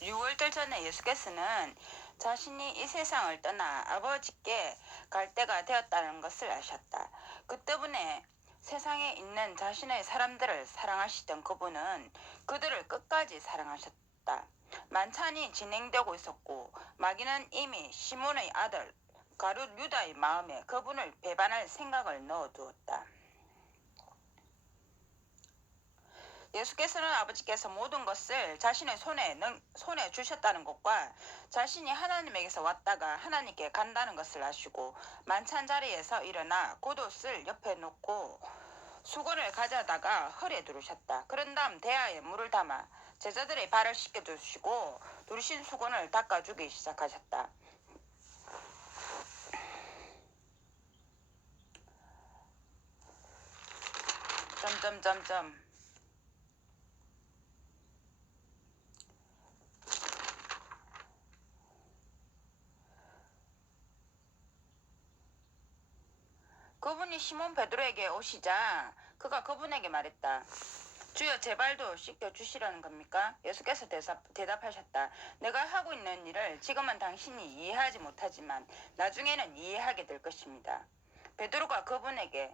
6월절 전에 예수께서는 자신이 이 세상을 떠나 아버지께 갈 때가 되었다는 것을 아셨다. 그 때문에 세상에 있는 자신의 사람들을 사랑하시던 그분은 그들을 끝까지 사랑하셨다. 만찬이 진행되고 있었고 마귀는 이미 시몬의 아들 가룟 유다의 마음에 그분을 배반할 생각을 넣어두었다. 예수께서는 아버지께서 모든 것을 자신의 손에 주셨다는 것과 자신이 하나님에게서 왔다가 하나님께 간다는 것을 아시고 만찬 자리에서 일어나 겉옷을 옆에 놓고 수건을 가져다가 허리에 두르셨다. 그런 다음 대야에 물을 담아 제자들의 발을 씻겨주시고 두르신 수건을 닦아주기 시작하셨다. 점점점점 그분이 시몬 베드로에게 오시자 그가 그분에게 말했다. 주여 제 발도 씻겨주시라는 겁니까? 예수께서 대답하셨다. 내가 하고 있는 일을 지금은 당신이 이해하지 못하지만 나중에는 이해하게 될 것입니다. 베드로가 그분에게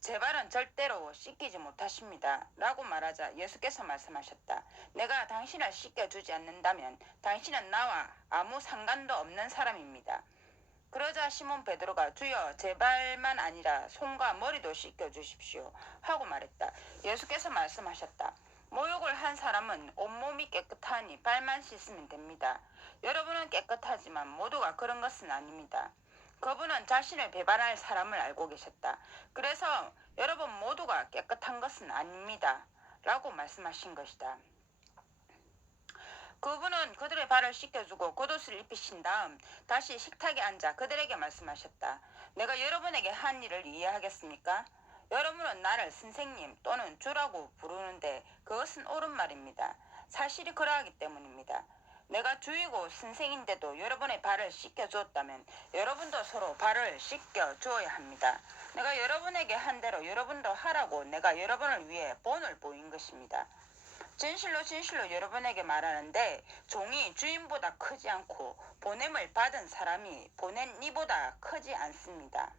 제 발은 절대로 씻기지 못하십니다. 라고 말하자 예수께서 말씀하셨다. 내가 당신을 씻겨주지 않는다면 당신은 나와 아무 상관도 없는 사람입니다. 그러자 시몬 베드로가 주여 제 발만 아니라 손과 머리도 씻겨주십시오 하고 말했다. 예수께서 말씀하셨다. 모욕을 한 사람은 온몸이 깨끗하니 발만 씻으면 됩니다. 여러분은 깨끗하지만 모두가 그런 것은 아닙니다. 그분은 자신을 배반할 사람을 알고 계셨다. 그래서 여러분 모두가 깨끗한 것은 아닙니다. 라고 말씀하신 것이다. 그분은 그들의 발을 씻겨주고 겉옷을 입히신 다음 다시 식탁에 앉아 그들에게 말씀하셨다. 내가 여러분에게 한 일을 이해하겠습니까? 여러분은 나를 선생님 또는 주라고 부르는데 그것은 옳은 말입니다. 사실이 그러하기 때문입니다. 내가 주이고 선생인데도 여러분의 발을 씻겨주었다면 여러분도 서로 발을 씻겨주어야 합니다. 내가 여러분에게 한 대로 여러분도 하라고 내가 여러분을 위해 본을 보인 것입니다. 진실로 진실로 여러분에게 말하는데 종이 주인보다 크지 않고 보냄을 받은 사람이 보낸 이보다 크지 않습니다.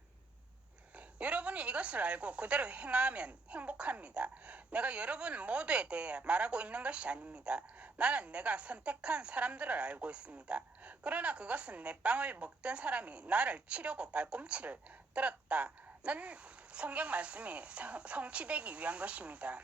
여러분이 이것을 알고 그대로 행하면 행복합니다. 내가 여러분 모두에 대해 말하고 있는 것이 아닙니다. 나는 내가 선택한 사람들을 알고 있습니다. 그러나 그것은 내 빵을 먹던 사람이 나를 치려고 발꿈치를 들었다는 성경 말씀이 성취되기 위한 것입니다.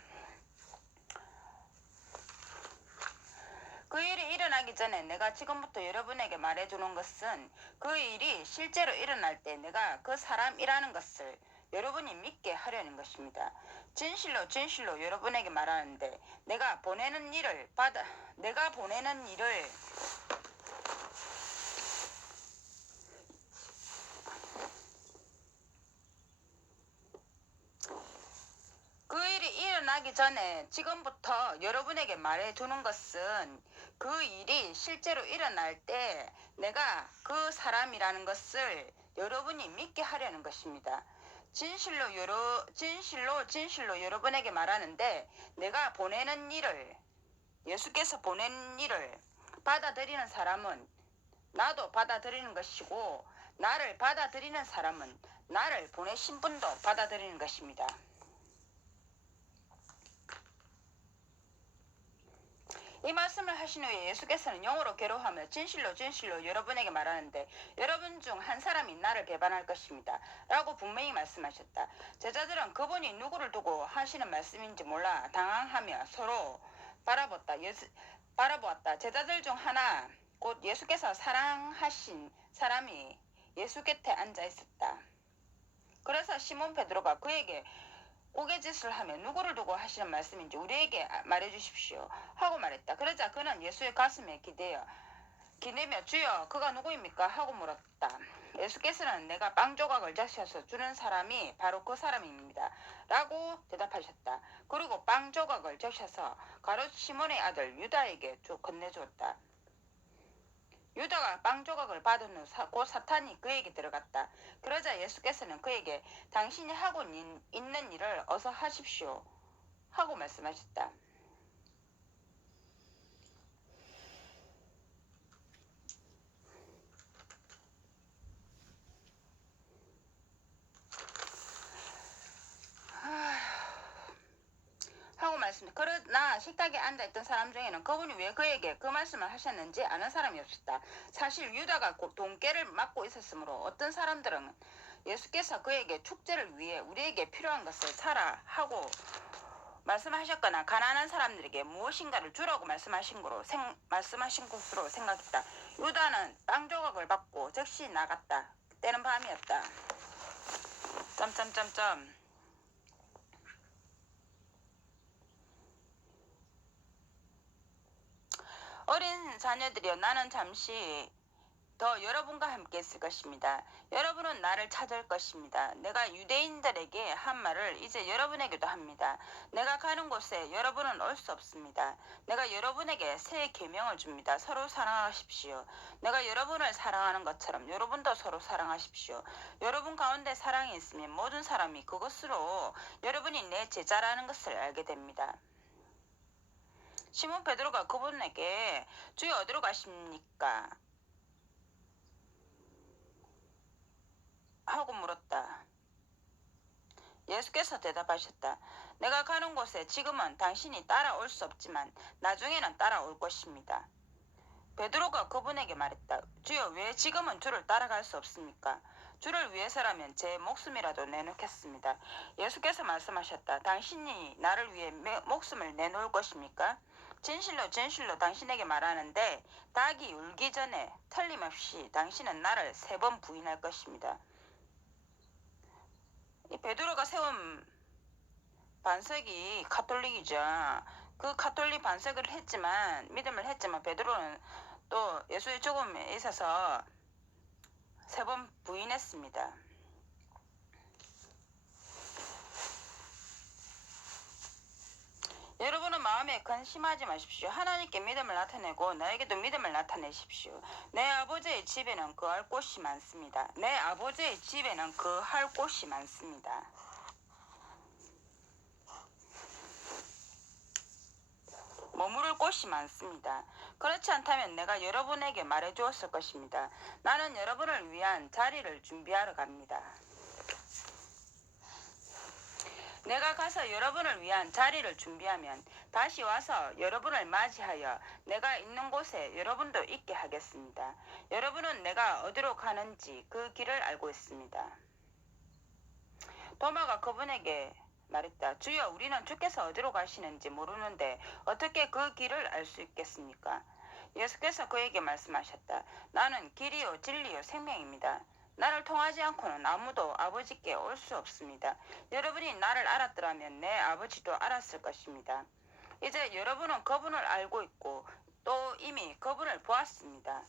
그 일이 일어나기 전에 내가 지금부터 여러분에게 말해주는 것은 그 일이 실제로 일어날 때 내가 그 사람이라는 것을 여러분이 믿게 하려는 것입니다. 진실로 진실로 여러분에게 말하는데 내가 보내는 일을 그 일이 일어나기 전에 지금부터 여러분에게 말해두는 것은 그 일이 실제로 일어날 때 내가 그 사람이라는 것을 여러분이 믿게 하려는 것입니다. 진실로 여러분에게 말하는데 내가 보내는 일을 예수께서 보낸 일을 받아들이는 사람은 나도 받아들이는 것이고 나를 받아들이는 사람은 나를 보내신 분도 받아들이는 것입니다. 이 말씀을 하신 후에 예수께서는 영으로 괴로워하며 진실로 진실로 여러분에게 말하는데 여러분 중 한 사람이 나를 배반할 것입니다. 라고 분명히 말씀하셨다. 제자들은 그분이 누구를 두고 하시는 말씀인지 몰라 당황하며 서로 바라보았다. 제자들 중 하나 곧 예수께서 사랑하신 사람이 예수 곁에 앉아 있었다. 그래서 시몬 베드로가 그에게 고개짓을 하며 누구를 두고 하시는 말씀인지 우리에게 말해주십시오 하고 말했다. 그러자 그는 예수의 가슴에 기대며 주여 그가 누구입니까? 하고 물었다. 예수께서는 내가 빵 조각을 적셔서 주는 사람이 바로 그 사람입니다. 라고 대답하셨다. 그리고 빵 조각을 적셔서 가룟 시몬의 아들 유다에게 건네주었다. 유다가 빵 조각을 받은 후 곧 사탄이 그에게 들어갔다. 그러자 예수께서는 그에게 당신이 하고 있는 일을 어서 하십시오 하고 말씀하셨다. 하고 말씀드렸다. 그러나 식탁에 앉아있던 사람 중에는 그분이 왜 그에게 그 말씀을 하셨는지 아는 사람이 없었다. 사실 유다가 돈깨를 맡고 있었으므로 어떤 사람들은 예수께서 그에게 축제를 위해 우리에게 필요한 것을 사라 하고 말씀하셨거나 가난한 사람들에게 무엇인가를 주라고 말씀하신 것으로 생각했다. 유다는 땅 조각을 받고 즉시 나갔다. 때는 밤이었다. 점점점점. 어린 자녀들이여, 나는 잠시 더 여러분과 함께 있을 것입니다. 여러분은 나를 찾을 것입니다. 내가 유대인들에게 한 말을 이제 여러분에게도 합니다. 내가 가는 곳에 여러분은 올 수 없습니다. 내가 여러분에게 새 계명을 줍니다. 서로 사랑하십시오. 내가 여러분을 사랑하는 것처럼 여러분도 서로 사랑하십시오. 여러분 가운데 사랑이 있으면 모든 사람이 그것으로 여러분이 내 제자라는 것을 알게 됩니다. 시몬 베드로가 그분에게 주여 어디로 가십니까? 하고 물었다. 예수께서 대답하셨다. 내가 가는 곳에 지금은 당신이 따라올 수 없지만 나중에는 따라올 것입니다. 베드로가 그분에게 말했다. 주여, 왜 지금은 주를 따라갈 수 없습니까? 주를 위해서라면 제 목숨이라도 내놓겠습니다. 예수께서 말씀하셨다. 당신이 나를 위해 목숨을 내놓을 것입니까? 진실로 진실로 당신에게 말하는데 닭이 울기 전에 틀림없이 당신은 나를 3번 부인할 것입니다. 이 베드로가 세운 반석이 가톨릭이죠. 그 가톨릭 반석을 믿음을 했지만 베드로는 또 예수의 죽음에 있어서 3번 부인했습니다. 여러분은 마음에 근심하지 마십시오. 하나님께 믿음을 나타내고 나에게도 믿음을 나타내십시오. 내 아버지의 집에는 거할 곳이 많습니다. 내 아버지의 집에는 거할 곳이 많습니다. 머무를 곳이 많습니다. 그렇지 않다면 내가 여러분에게 말해주었을 것입니다. 나는 여러분을 위한 자리를 준비하러 갑니다. 내가 가서 여러분을 위한 자리를 준비하면 다시 와서 여러분을 맞이하여 내가 있는 곳에 여러분도 있게 하겠습니다. 여러분은 내가 어디로 가는지 그 길을 알고 있습니다. 도마가 그분에게 말했다. 주여, 우리는 주께서 어디로 가시는지 모르는데 어떻게 그 길을 알 수 있겠습니까? 예수께서 그에게 말씀하셨다. 나는 길이요 진리요 생명입니다. 나를 통하지 않고는 아무도 아버지께 올 수 없습니다. 여러분이 나를 알았더라면 내 아버지도 알았을 것입니다. 이제 여러분은 그분을 알고 있고 또 이미 그분을 보았습니다.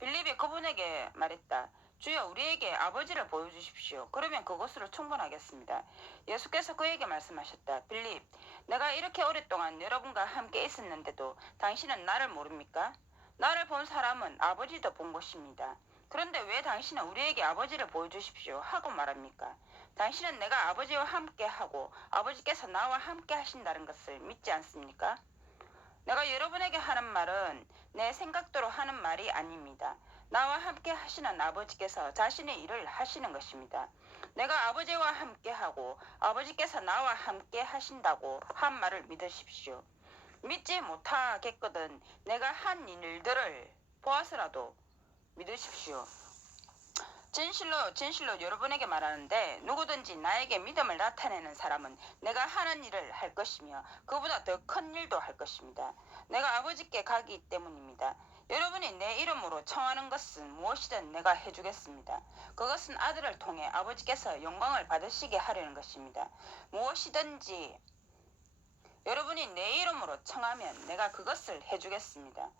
빌립이 그분에게 말했다. 주여, 우리에게 아버지를 보여주십시오. 그러면 그것으로 충분하겠습니다. 예수께서 그에게 말씀하셨다. 빌립, 내가 이렇게 오랫동안 여러분과 함께 있었는데도 당신은 나를 모릅니까? 나를 본 사람은 아버지도 본 것입니다. 그런데 왜 당신은 우리에게 아버지를 보여주십시오 하고 말합니까? 당신은 내가 아버지와 함께 하고 아버지께서 나와 함께 하신다는 것을 믿지 않습니까? 내가 여러분에게 하는 말은 내 생각대로 하는 말이 아닙니다. 나와 함께 하시는 아버지께서 자신의 일을 하시는 것입니다. 내가 아버지와 함께 하고 아버지께서 나와 함께 하신다고 한 말을 믿으십시오. 믿지 못하겠거든 내가 한 일들을 보아서라도 믿으십시오. 진실로 진실로 여러분에게 말하는데 누구든지 나에게 믿음을 나타내는 사람은 내가 하는 일을 할 것이며 그보다 더 큰 일도 할 것입니다. 내가 아버지께 가기 때문입니다. 여러분이 내 이름으로 청하는 것은 무엇이든 내가 해주겠습니다. 그것은 아들을 통해 아버지께서 영광을 받으시게 하려는 것입니다. 무엇이든지 여러분이 내 이름으로 청하면 내가 그것을 해주겠습니다.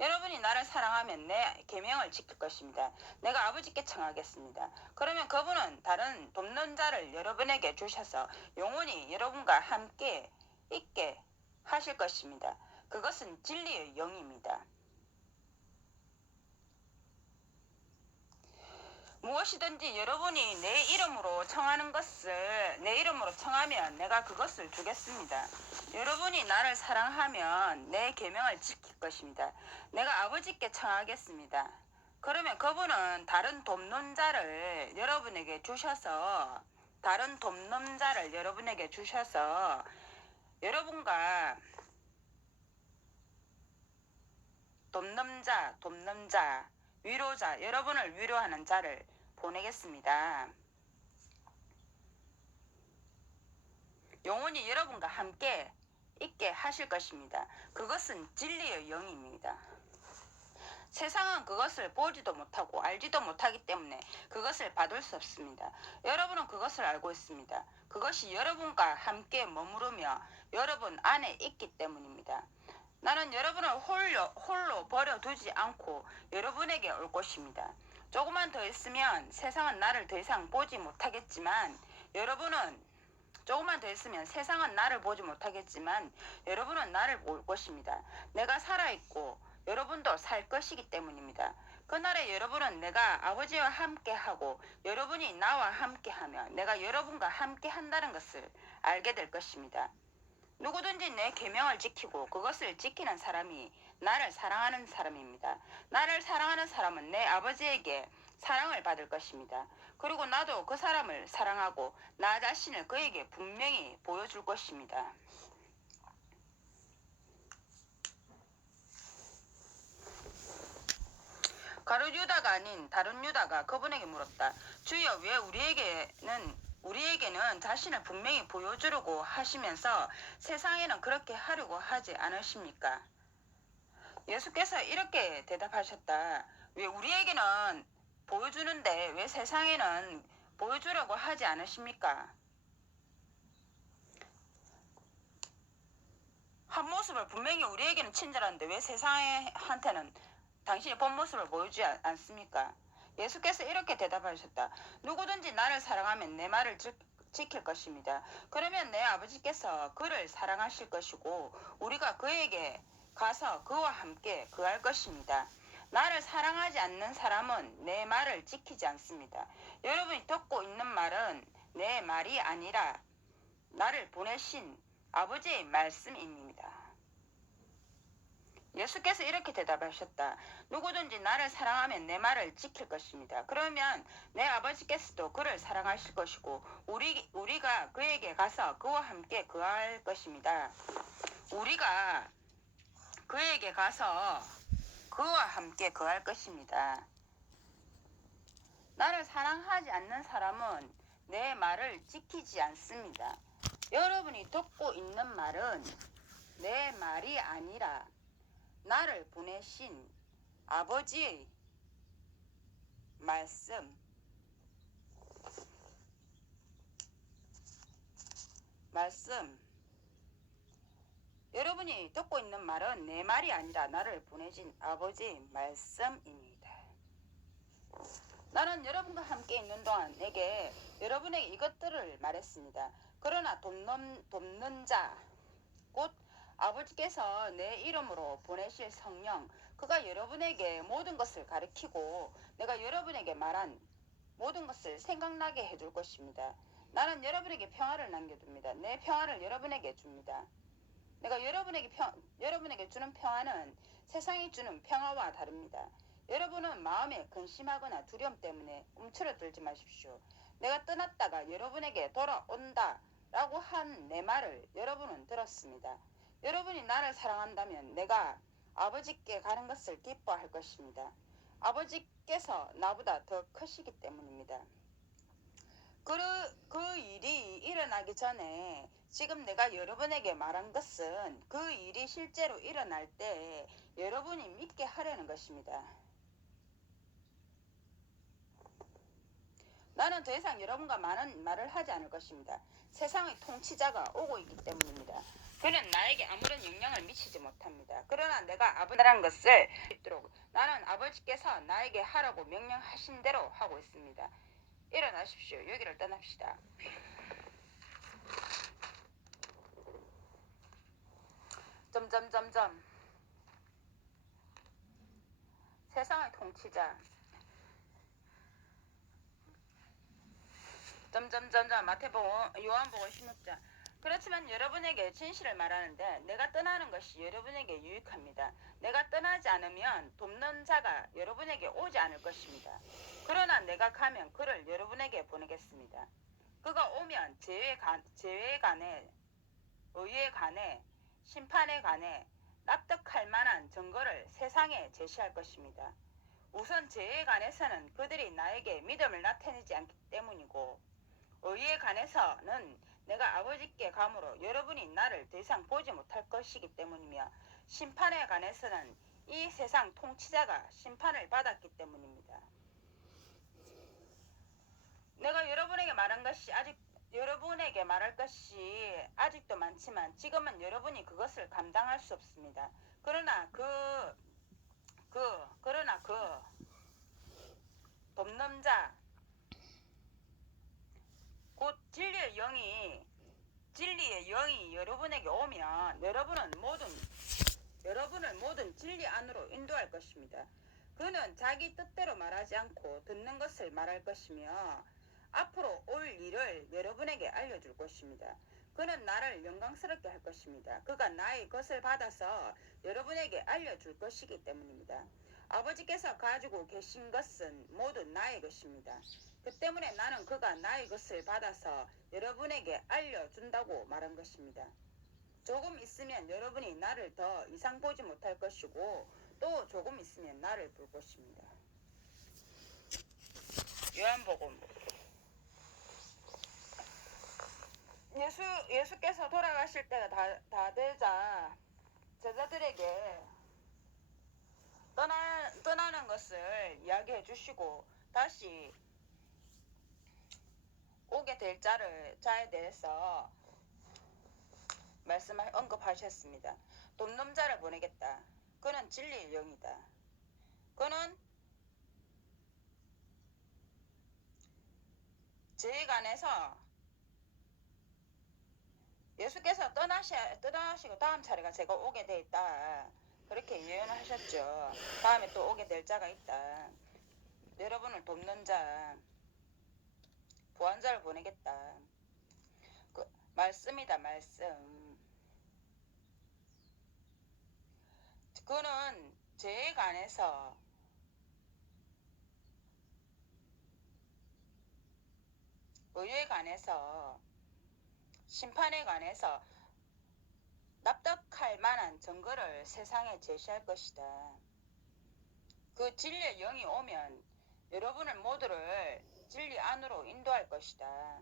여러분이 나를 사랑하면 내 계명을 지킬 것입니다. 내가 아버지께 청하겠습니다. 그러면 그분은 다른 돕는 자를 여러분에게 주셔서 영원히 여러분과 함께 있게 하실 것입니다. 그것은 진리의 영입니다. 무엇이든지 여러분이 내 이름으로 청하는 것을 내 이름으로 청하면 내가 그것을 주겠습니다. 여러분이 나를 사랑하면 내 계명을 지킬 것입니다. 내가 아버지께 청하겠습니다. 그러면 그분은 다른 돕는 자를 여러분에게 주셔서 다른 돕는 자를 여러분에게 주셔서 여러분과 돕는 자, 위로자, 여러분을 위로하는 자를 보내겠습니다. 영원히 여러분과 함께 있게 하실 것입니다. 그것은 진리의 영입니다. 세상은 그것을 보지도 못하고 알지도 못하기 때문에 그것을 받을 수 없습니다. 여러분은 그것을 알고 있습니다. 그것이 여러분과 함께 머무르며 여러분 안에 있기 때문입니다. 나는 여러분을 홀로 버려두지 않고 여러분에게 올 것입니다. 조금만 더 있으면 세상은 나를 더 이상 보지 못하겠지만 조금만 더 있으면 세상은 나를 보지 못하겠지만 여러분은 나를 볼 것입니다. 내가 살아있고 여러분도 살 것이기 때문입니다. 그날에 여러분은 내가 아버지와 함께하고 여러분이 나와 함께하며 내가 여러분과 함께한다는 것을 알게 될 것입니다. 누구든지 내 계명을 지키고 그것을 지키는 사람이 나를 사랑하는 사람입니다. 나를 사랑하는 사람은 내 아버지에게 사랑을 받을 것입니다. 그리고 나도 그 사람을 사랑하고 나 자신을 그에게 분명히 보여줄 것입니다. 가룟 유다가 아닌 다른 유다가 그분에게 물었다. 주여, 왜 우리에게는 자신을 분명히 보여주려고 하시면서 세상에는 그렇게 하려고 하지 않으십니까? 예수께서 이렇게 대답하셨다. 왜 우리에게는 보여주는데 왜 세상에는 보여주려고 하지 않으십니까? 한 모습을 분명히 우리에게는 친절한데 왜 세상한테는 당신이 본 모습을 보여주지 않습니까? 예수께서 이렇게 대답하셨다. 누구든지 나를 사랑하면 내 말을 지킬 것입니다. 그러면 내 아버지께서 그를 사랑하실 것이고 우리가 그에게 가서 그와 함께 거할 것입니다. 나를 사랑하지 않는 사람은 내 말을 지키지 않습니다. 여러분이 듣고 있는 말은 내 말이 아니라 나를 보내신 아버지의 말씀입니다. 예수께서 이렇게 대답하셨다. 누구든지 나를 사랑하면 내 말을 지킬 것입니다. 그러면 내 아버지께서도 그를 사랑하실 것이고 우리가 그에게 가서 그와 함께 거할 것입니다. 우리가 그에게 가서 그와 함께 거할 것입니다. 나를 사랑하지 않는 사람은 내 말을 지키지 않습니다. 여러분이 듣고 있는 말은 내 말이 아니라 나를 보내신 아버지의 말씀, 여러분이 듣고 있는 말은 내 말이 아니라 나를 보내신 아버지의 말씀입니다. 나는 여러분과 함께 있는 동안 여러분에게 이것들을 말했습니다. 그러나 돕는 자, 곧 아버지께서 내 이름으로 보내실 성령, 그가 여러분에게 모든 것을 가르치고 내가 여러분에게 말한 모든 것을 생각나게 해줄 것입니다. 나는 여러분에게 평화를 남겨둡니다. 내 평화를 여러분에게 줍니다. 내가 여러분에게 주는 평화는 세상이 주는 평화와 다릅니다. 여러분은 마음에 근심하거나 두려움 때문에 움츠러들지 마십시오. 내가 떠났다가 여러분에게 돌아온다 라고 한 내 말을 여러분은 들었습니다. 여러분이 나를 사랑한다면 내가 아버지께 가는 것을 기뻐할 것입니다. 아버지께서 나보다 더 크시기 때문입니다. 그 일이 일어나기 전에 지금 내가 여러분에게 말한 것은 그 일이 실제로 일어날 때 여러분이 믿게 하려는 것입니다. 나는 더 이상 여러분과 많은 말을 하지 않을 것입니다. 세상의 통치자가 오고 있기 때문입니다. 그는 나에게 아무런 영향을 미치지 못합니다. 그러나 내가 아버지라는 것을 믿도록 나는 아버지께서 나에게 하라고 명령하신 대로 하고 있습니다. 일어나십시오. 여기를 떠납시다. 점점점점 세상의 통치자 점점점점 마태복음 요한복음 16장. 그렇지만 여러분에게 진실을 말하는데 내가 떠나는 것이 여러분에게 유익합니다. 내가 떠나지 않으면 돕는 자가 여러분에게 오지 않을 것입니다. 그러나 내가 가면 그를 여러분에게 보내겠습니다. 그가 오면 제회에 관해, 의에 관해, 심판에 관해 납득할 만한 증거를 세상에 제시할 것입니다. 우선 제에 관해서는 그들이 나에게 믿음을 나타내지 않기 때문이고, 의에 관해서는 내가 아버지께 감으로 여러분이 나를 더 이상 보지 못할 것이기 때문이며, 심판에 관해서는 이 세상 통치자가 심판을 받았기 때문입니다. 내가 여러분에게 말할 것이 아직도 많지만 지금은 여러분이 그것을 감당할 수 없습니다. 그러나 돕는 자, 곧 진리의 영이 여러분에게 오면 여러분을 모든 진리 안으로 인도할 것입니다. 그는 자기 뜻대로 말하지 않고 듣는 것을 말할 것이며 앞으로 올 일을 여러분에게 알려줄 것입니다. 그는 나를 영광스럽게 할 것입니다. 그가 나의 것을 받아서 여러분에게 알려줄 것이기 때문입니다. 아버지께서 가지고 계신 것은 모두 나의 것입니다. 그 때문에 나는 그가 나의 것을 받아서 여러분에게 알려준다고 말한 것입니다. 조금 있으면 여러분이 나를 더 이상 보지 못할 것이고 또 조금 있으면 나를 볼 것입니다. 요한복음. 예수께서 돌아가실 때가 다 되자 제자들에게 떠나는 것을 이야기해 주시고 다시 오게 될 자에 대해서 언급하셨습니다. 돕는 자를 보내겠다. 그는 진리의 영이다. 그는 제에 관해서 예수께서 떠나시고 다음 차례가 제가 오게 돼 있다. 그렇게 예언하셨죠. 다음에 또 오게 될 자가 있다. 여러분을 돕는 자, 보안자를 보내겠다. 말씀이다, 말씀. 그는 죄에 관해서 의에 관해서 심판에 관해서 납득할 만한 증거를 세상에 제시할 것이다. 그 진리의 영이 오면 여러분을 모두를 진리 안으로 인도할 것이다.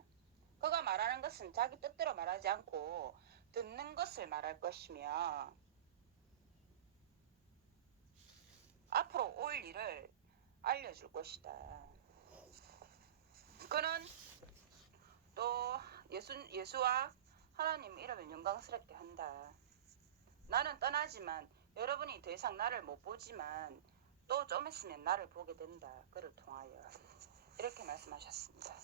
그가 말하는 것은 자기 뜻대로 말하지 않고 듣는 것을 말할 것이며 앞으로 올 일을 알려줄 것이다. 그는 또 예수와 하나님 이름을 영광스럽게 한다. 나는 떠나지만 여러분이 더 이상 나를 못 보지만 또 좀 있으면 나를 보게 된다. 그를 통하여 이렇게 말씀하셨습니다.